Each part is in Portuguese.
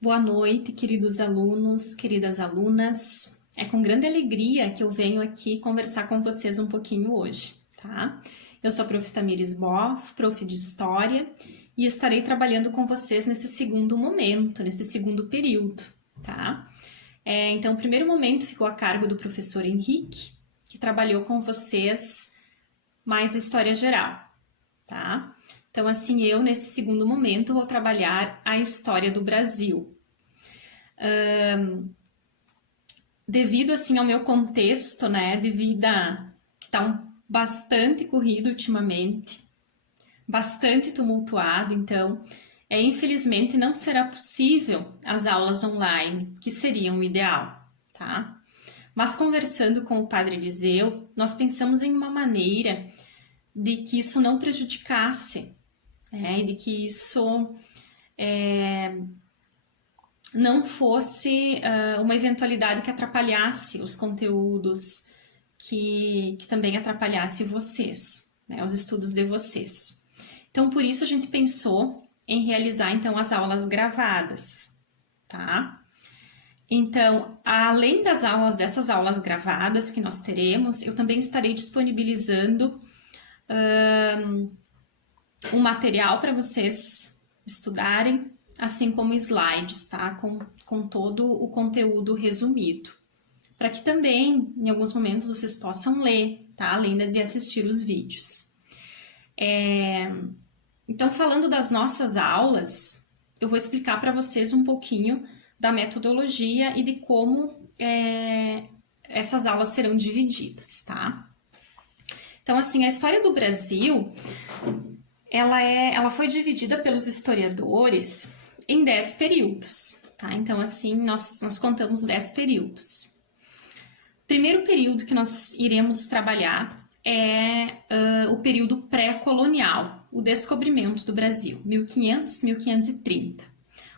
Boa noite, queridos alunos, queridas alunas. É com grande alegria que eu venho aqui conversar com vocês um pouquinho hoje, tá? Eu sou a Prof. Tamires Boff, Prof. de História, e estarei trabalhando com vocês nesse segundo momento, nesse segundo período, tá? Então, o primeiro momento ficou a cargo do professor Henrique, que trabalhou com vocês mais a História Geral, tá? Então, assim, eu, nesse segundo momento, vou trabalhar a história do Brasil. Devido, assim, ao meu contexto, né, devido a que tá bastante corrido ultimamente, bastante tumultuado, então, infelizmente não será possível as aulas online, que seriam o ideal, tá? Mas conversando com o Padre Eliseu, nós pensamos em uma maneira de que isso não prejudicasse, e de que isso não fosse uma eventualidade que atrapalhasse os conteúdos, que também atrapalhasse vocês, né, os estudos de vocês. Então, por isso a gente pensou em realizar, então, as aulas gravadas, tá? Então, além dessas aulas gravadas que nós teremos, eu também estarei disponibilizando um material para vocês estudarem, assim como slides, tá? Com todo o conteúdo resumido. Para que também, em alguns momentos, vocês possam ler, tá? Além de assistir os vídeos. Então, falando das nossas aulas, eu vou explicar para vocês um pouquinho da metodologia e de como essas aulas serão divididas, tá? Então, assim, a história do Brasil, ela foi dividida pelos historiadores em 10 períodos, tá? Então, assim, nós contamos 10 períodos. O primeiro período que nós iremos trabalhar é o período pré-colonial, o descobrimento do Brasil, 1500, 1530.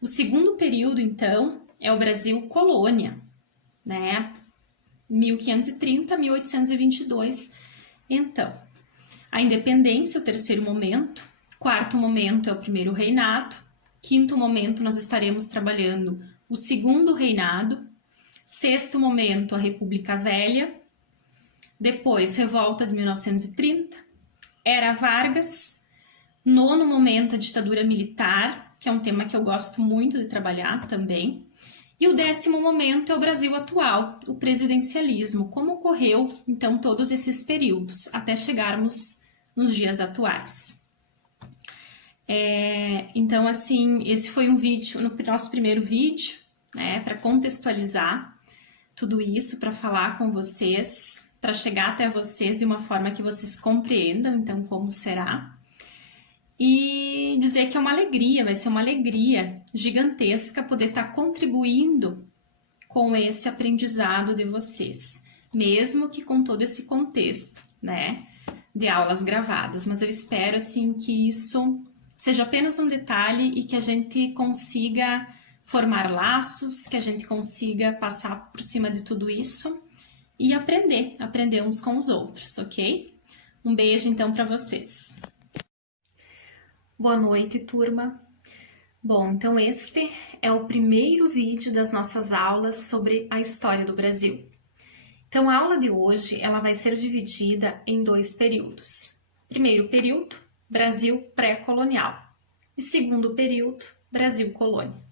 O segundo período, então, é o Brasil colônia, né? 1530, 1822. Então, a independência, o terceiro momento. Quarto momento é o primeiro reinado. Quinto momento, nós estaremos trabalhando o segundo reinado. Sexto momento, a República Velha. Depois, revolta de 1930. Era Vargas. Nono momento, a ditadura militar, que é um tema que eu gosto muito de trabalhar também. E o 10º momento é o Brasil atual, o presidencialismo, como ocorreu, então, todos esses períodos, até chegarmos nos dias atuais. Então, assim, esse foi um vídeo, no nosso primeiro vídeo, né, para contextualizar tudo isso, para falar com vocês, para chegar até vocês de uma forma que vocês compreendam, então, como será. E dizer que é uma alegria, vai ser uma alegria gigantesca poder estar contribuindo com esse aprendizado de vocês, mesmo que com todo esse contexto, né, de aulas gravadas. Mas eu espero, assim, que isso seja apenas um detalhe e que a gente consiga formar laços, que a gente consiga passar por cima de tudo isso e aprender uns com os outros, ok? Um beijo, então, para vocês. Boa noite, turma. Bom, então este é o primeiro vídeo das nossas aulas sobre a história do Brasil. Então, a aula de hoje, ela vai ser dividida em 2 períodos. Primeiro período, Brasil pré-colonial. E segundo período, Brasil colônia.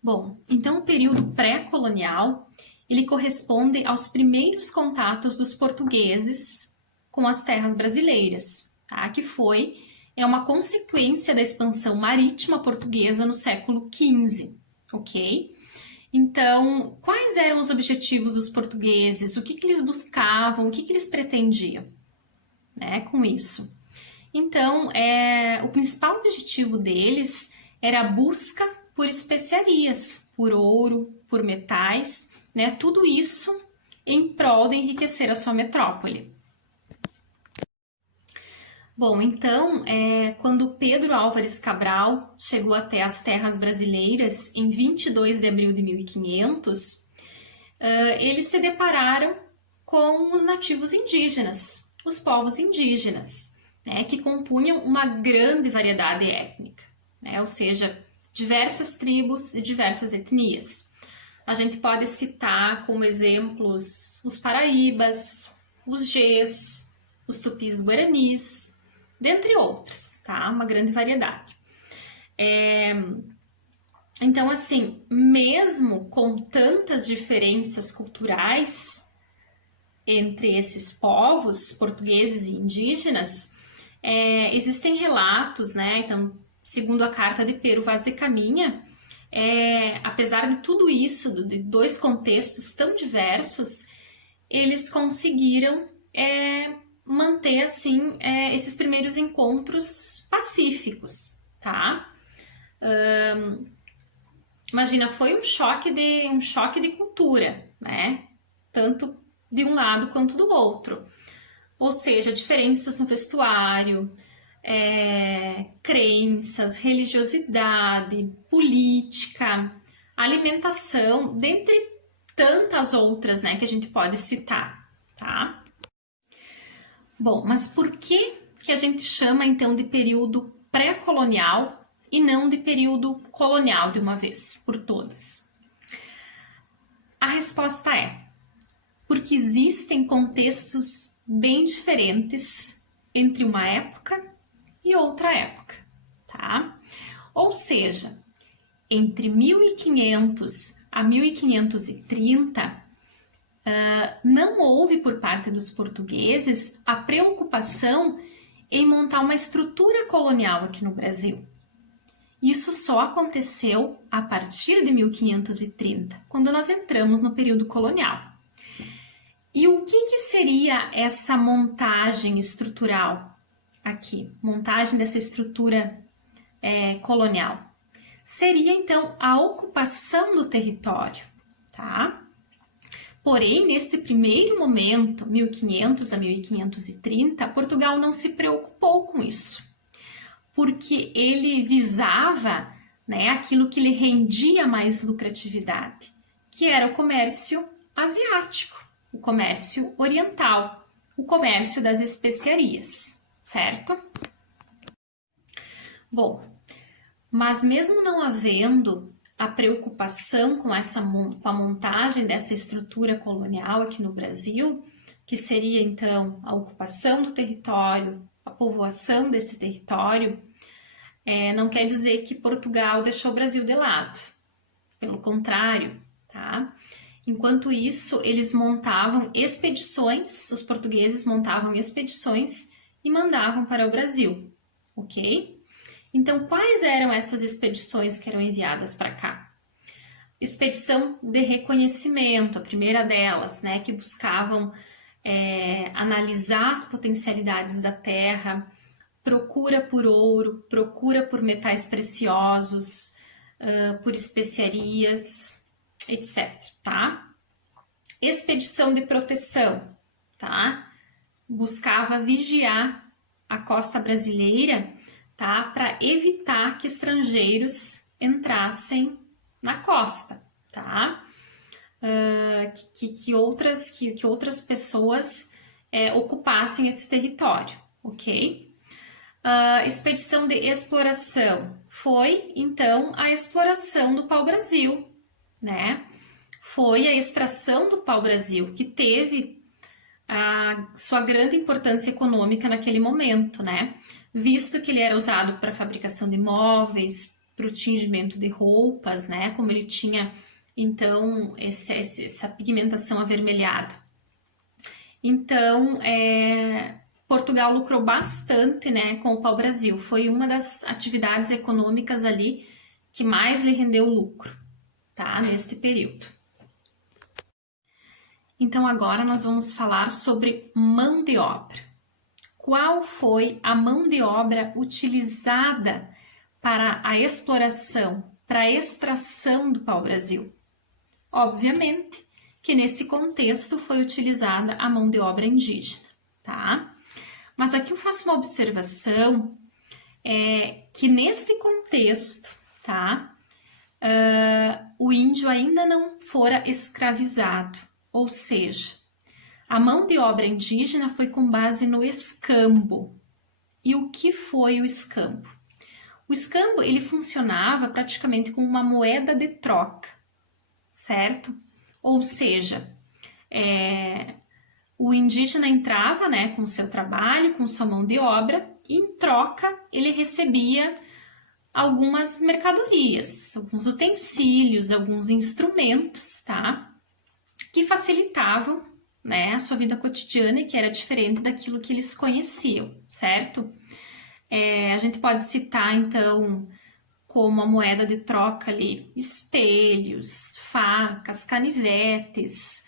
Bom, então o período pré-colonial, ele corresponde aos primeiros contatos dos portugueses com as terras brasileiras, tá? Que é uma consequência da expansão marítima portuguesa no século XV, ok? Então, quais eram os objetivos dos portugueses? O que eles buscavam? O que eles pretendiam, né, com isso? Então, o principal objetivo deles era a busca por especiarias, por ouro, por metais, né? Tudo isso em prol de enriquecer a sua metrópole. Bom, então, quando Pedro Álvares Cabral chegou até as terras brasileiras em 22 de abril de 1500, eles se depararam com os nativos indígenas, os povos indígenas, né, que compunham uma grande variedade étnica, né, ou seja, diversas tribos e diversas etnias. A gente pode citar como exemplos os paraíbas, os Gês, os tupis guaranis, dentre outras, tá? Uma grande variedade. Então, assim, mesmo com tantas diferenças culturais entre esses povos, portugueses e indígenas, existem relatos, né? Então, segundo a carta de Pero Vaz de Caminha, apesar de tudo isso, de dois contextos tão diversos, eles conseguiram manter, assim, esses primeiros encontros pacíficos, tá? Imagina, foi um choque de cultura, né? Tanto de um lado quanto do outro. Ou seja, diferenças no vestuário, crenças, religiosidade, política, alimentação, dentre tantas outras, né, que a gente pode citar, tá? Bom, mas por que a gente chama então de período pré-colonial e não de período colonial de uma vez por todas? A resposta é porque existem contextos bem diferentes entre uma época e outra época, tá? Ou seja, entre 1500 a 1530, não houve por parte dos portugueses a preocupação em montar uma estrutura colonial aqui no Brasil. Isso só aconteceu a partir de 1530, quando nós entramos no período colonial. E o que seria essa montagem estrutural aqui? Montagem dessa estrutura colonial? Seria, então, a ocupação do território, tá? Porém, neste primeiro momento, 1500 a 1530, Portugal não se preocupou com isso, porque ele visava, né, aquilo que lhe rendia mais lucratividade, que era o comércio asiático, o comércio oriental, o comércio das especiarias, certo? Bom, mas mesmo não havendo a preocupação com a montagem dessa estrutura colonial aqui no Brasil, que seria então a ocupação do território, a povoação desse território, não quer dizer que Portugal deixou o Brasil de lado. Pelo contrário, tá? Enquanto isso, eles montavam expedições, os portugueses montavam expedições e mandavam para o Brasil, ok? Então, quais eram essas expedições que eram enviadas para cá? Expedição de reconhecimento, a primeira delas, né, que buscavam analisar as potencialidades da terra, procura por ouro, procura por metais preciosos, por especiarias, etc, tá? Expedição de proteção, tá? Buscava vigiar a costa brasileira, tá? Para evitar que estrangeiros entrassem na costa, tá? Que outras pessoas ocupassem esse território, ok? Expedição de exploração foi, então, a exploração do pau-brasil, né? Foi a extração do pau-brasil que teve a sua grande importância econômica naquele momento, né? Visto que ele era usado para a fabricação de móveis, para o tingimento de roupas, né? Como ele tinha, então, essa pigmentação avermelhada. Então, Portugal lucrou bastante, né, com o pau-brasil. Foi uma das atividades econômicas ali que mais lhe rendeu lucro, tá? Neste período. Então, agora nós vamos falar sobre mão de obra. Qual foi a mão de obra utilizada para a exploração, para a extração do pau-brasil? Obviamente que nesse contexto foi utilizada a mão de obra indígena, tá? Mas aqui eu faço uma observação, que neste contexto, tá? O índio ainda não fora escravizado, ou seja, a mão de obra indígena foi com base no escambo. E o que foi o escambo? O escambo, ele funcionava praticamente como uma moeda de troca, certo? Ou seja, o indígena entrava, né, com o seu trabalho, com sua mão de obra, e em troca ele recebia algumas mercadorias, alguns utensílios, alguns instrumentos, tá? Que facilitavam, né, a sua vida cotidiana e que era diferente daquilo que eles conheciam, certo? A gente pode citar, então, como a moeda de troca ali, espelhos, facas, canivetes,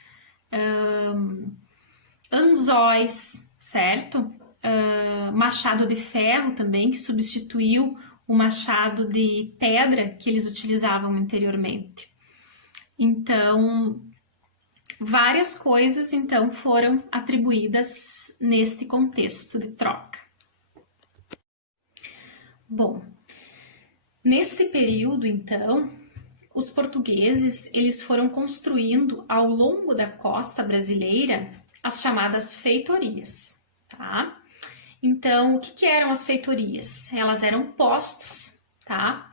anzóis, certo? Machado de ferro também, que substituiu o machado de pedra que eles utilizavam anteriormente. Então, várias coisas então foram atribuídas neste contexto de troca. Bom, neste período então, os portugueses eles foram construindo ao longo da costa brasileira as chamadas feitorias, tá? Então, o que eram as feitorias? Elas eram postos, tá?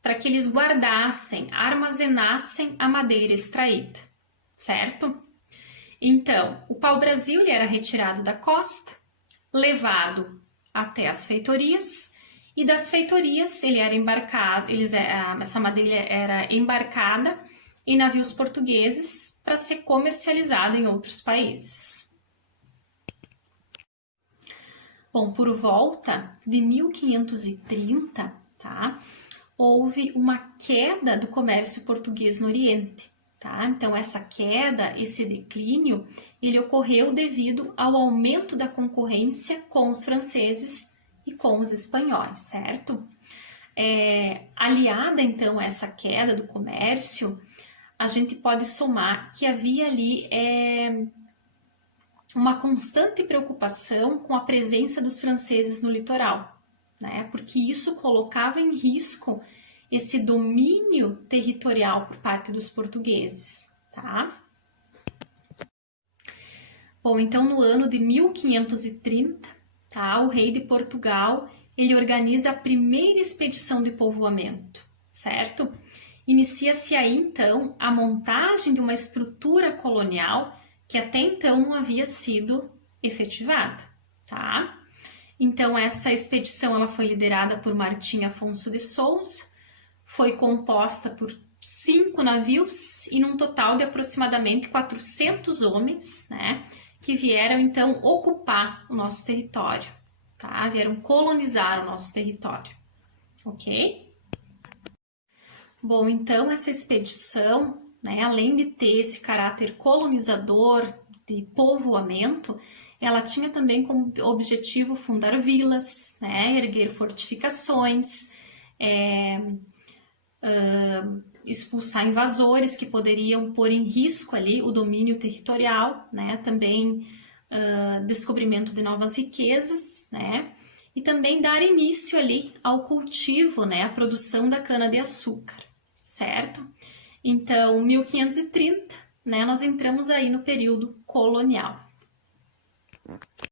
Para que eles guardassem, armazenassem a madeira extraída, certo? Então, o pau-brasil ele era retirado da costa, levado até as feitorias, e das feitorias ele era embarcado, essa madeira era embarcada em navios portugueses para ser comercializada em outros países. Bom, por volta de 1530, tá, houve uma queda do comércio português no Oriente. Tá? Então, essa queda, esse declínio, ele ocorreu devido ao aumento da concorrência com os franceses e com os espanhóis, certo? Aliada, então, a essa queda do comércio, a gente pode somar que havia ali uma constante preocupação com a presença dos franceses no litoral, né? Porque isso colocava em risco esse domínio territorial por parte dos portugueses, tá? Bom, então no ano de 1530, tá, o rei de Portugal, ele organiza a primeira expedição de povoamento, certo? Inicia-se aí então a montagem de uma estrutura colonial que até então não havia sido efetivada, tá? Então essa expedição ela foi liderada por Martim Afonso de Souza, foi composta por 5 navios e num total de aproximadamente 400 homens, né, que vieram então ocupar o nosso território, tá? Vieram colonizar o nosso território, ok? Bom, então essa expedição, né, além de ter esse caráter colonizador, de povoamento, ela tinha também como objetivo fundar vilas, né, erguer fortificações, expulsar invasores que poderiam pôr em risco ali o domínio territorial, né, também descobrimento de novas riquezas, né, e também dar início ali ao cultivo, né, à produção da cana-de-açúcar, certo? Então, 1530, né, nós entramos aí no período colonial.